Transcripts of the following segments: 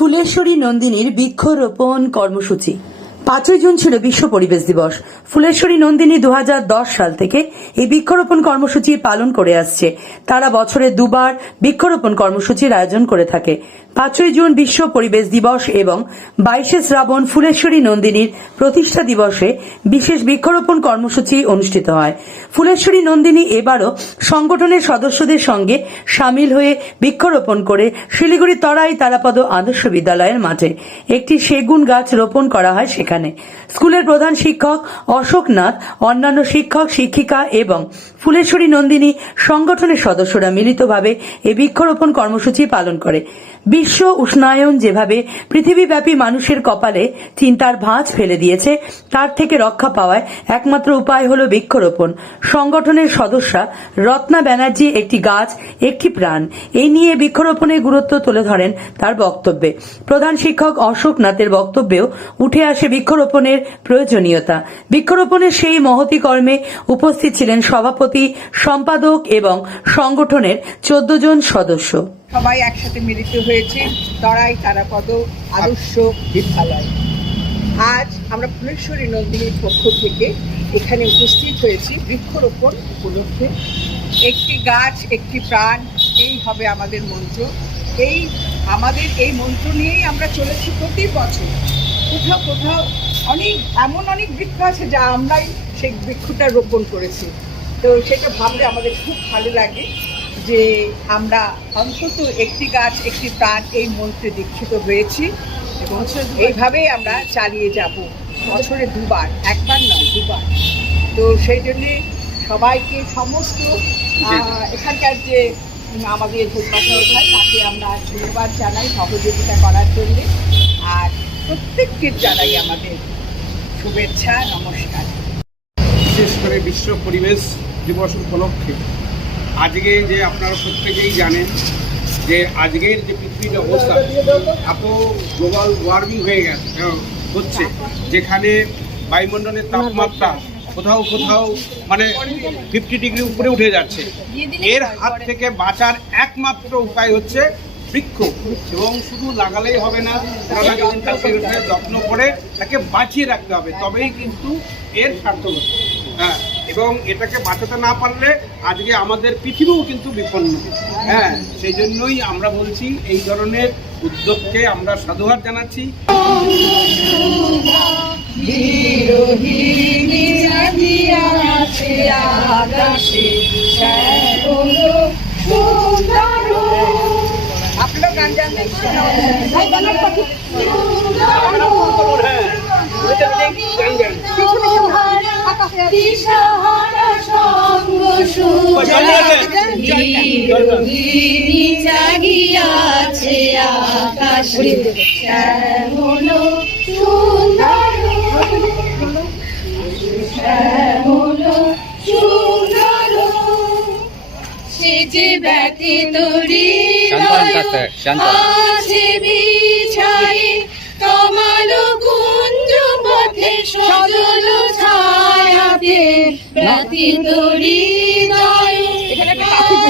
ফুলেশ্বরী নন্দিনীর বৃক্ষরোপণ কর্মসূচি। পাঁচই জুন ছিল বিশ্ব পরিবেশ দিবস। ফুলেশ্বরী নন্দিনী দু হাজার দশ সাল থেকে এই বৃক্ষরোপণ কর্মসূচি পালন করে আসছে। তারা বছরে দুবার বৃক্ষরোপণ কর্মসূচির আয়োজন করে থাকে। পাঁচই জুন বিশ্ব পরিবেশ দিবস এবং বাইশে শ্রাবণ ফুলেশ্বরী নন্দিনীর প্রতিষ্ঠা দিবসে বিশেষ বৃক্ষরোপণ কর্মসূচি অনুষ্ঠিত হয়। ফুলেশ্বরী নন্দিনী এবারও সংগঠনের সদস্যদের সঙ্গে সামিল হয়ে বৃক্ষরোপণ করে শিলিগুড়ি তরাই তারাপদ আদর্শ বিদ্যালয়ের মাঠে একটি সেগুন গাছ রোপণ করা হয় সেখানে। স্কুলের প্রধান শিক্ষক অশোক নাথ, অন্যান্য শিক্ষক, শিক্ষিকা এবং ফুলেশ্বরী নন্দিনী সংগঠনের সদস্যরা মিলিতভাবে এই বৃক্ষরোপণ কর্মসূচি পালন করে। বিশ্ব উষ্ণায়ন যেভাবে পৃথিবীব্যাপী মানুষের কপালে চিন্তার ভাঁজ ফেলে দিয়েছে, তার থেকে রক্ষা পাওয়ায় একমাত্র উপায় হল বৃক্ষরোপণ। সংগঠনের সদস্যা রত্না ব্যানার্জি একটি গাছ, একটি প্রাণ, এই নিয়ে বৃক্ষরোপণের গুরুত্ব তুলে ধরেন তার বক্তব্যে। প্রধান শিক্ষক অশোক নাথের বক্তব্যেও উঠে আসে বৃক্ষরোপণের প্রয়োজনীয়তা। বৃক্ষরোপণের সেই মহতি কর্মে উপস্থিত ছিলেন সভাপতি, সম্পাদক এবং সংগঠনের চোদ্দ জন সদস্য। সবাই একসাথে মিলিত হয়েছে। তরাই, তারাপদ, আদর্শ, বিদ্যালয়। আজ আমরা ফুলেশ্বরী নন্দিনীর পক্ষ থেকে এখানে উপস্থিত হয়েছি বৃক্ষরোপণ উপলক্ষে। একটি গাছ, একটি প্রাণ, এই হবে আমাদের মন্ত্র। এই আমাদের এই মন্ত্র নিয়েই আমরা চলেছি প্রতি বছর। কোথাও কোথাও অনেক, এমন অনেক বৃক্ষ আছে যা আমরাই সেই বৃক্ষটা রোপণ করেছি। তো সেটা ভাবলে আমাদের খুব ভালো লাগে। যে আমরা অন্তত একটি গাছ একটি প্রাণ এই মন্ত্রে দীক্ষিত হয়েছি এবং এইভাবেই আমরা চালিয়ে যাব। বছরে দুবার একবার নয় দুবার। তো সেই জন্যে সবাইকে সমস্ত এখানকার যে আমাদের হেডমাস্টার তাকে আমরা ধন্যবাদ জানাই সহযোগিতা করার জন্যে। আর প্রত্যেককে জানাই আমাদের শুভেচ্ছা নমস্কার। বিশেষ করে বিশ্ব পরিবেশ দিবস উপলক্ষে আজকে যে আপনারা প্রত্যেকেই জানেন যে আজকের যে পৃথিবীর অবস্থা, এত গ্লোবাল ওয়ার্মিং হয়ে গেছে হচ্ছে। যেখানে বায়ুমণ্ডলের তাপমাত্রা কোথাও কোথাও মানে ফিফটি ডিগ্রি উপরে উঠে যাচ্ছে। এর হাত থেকে বাঁচার একমাত্র উপায় হচ্ছে বৃক্ষ। এবং শুধু লাগালেই হবে না যত্ন করে তাকে বাঁচিয়ে রাখতে হবে, তবেই কিন্তু এর সার্থকতা হ্যাঁ এবং এটাকে বাঁচাতে না পারলে আজকে আমাদের পৃথিবীও কিন্তু বিপন্ন। হ্যাঁ সেই জন্যই আমরা বলছি এই ধরনের উদ্যোগকে আমরা সাধুবাদ জানাচ্ছি। আপনারা গান জানবেন? জাগিয়াছে আকাশে। শ্যামল সুন্দর শ্যামল সুন্দর। সে যে ব্যাকে তরি আছে বিছাই কমল কুঞ্জ পথে সজল ছায়াতে বিছাই কমল কুঞ্জ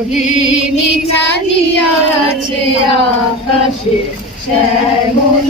বিরোহিণী চালিয়াছে আকাশে শ্যামল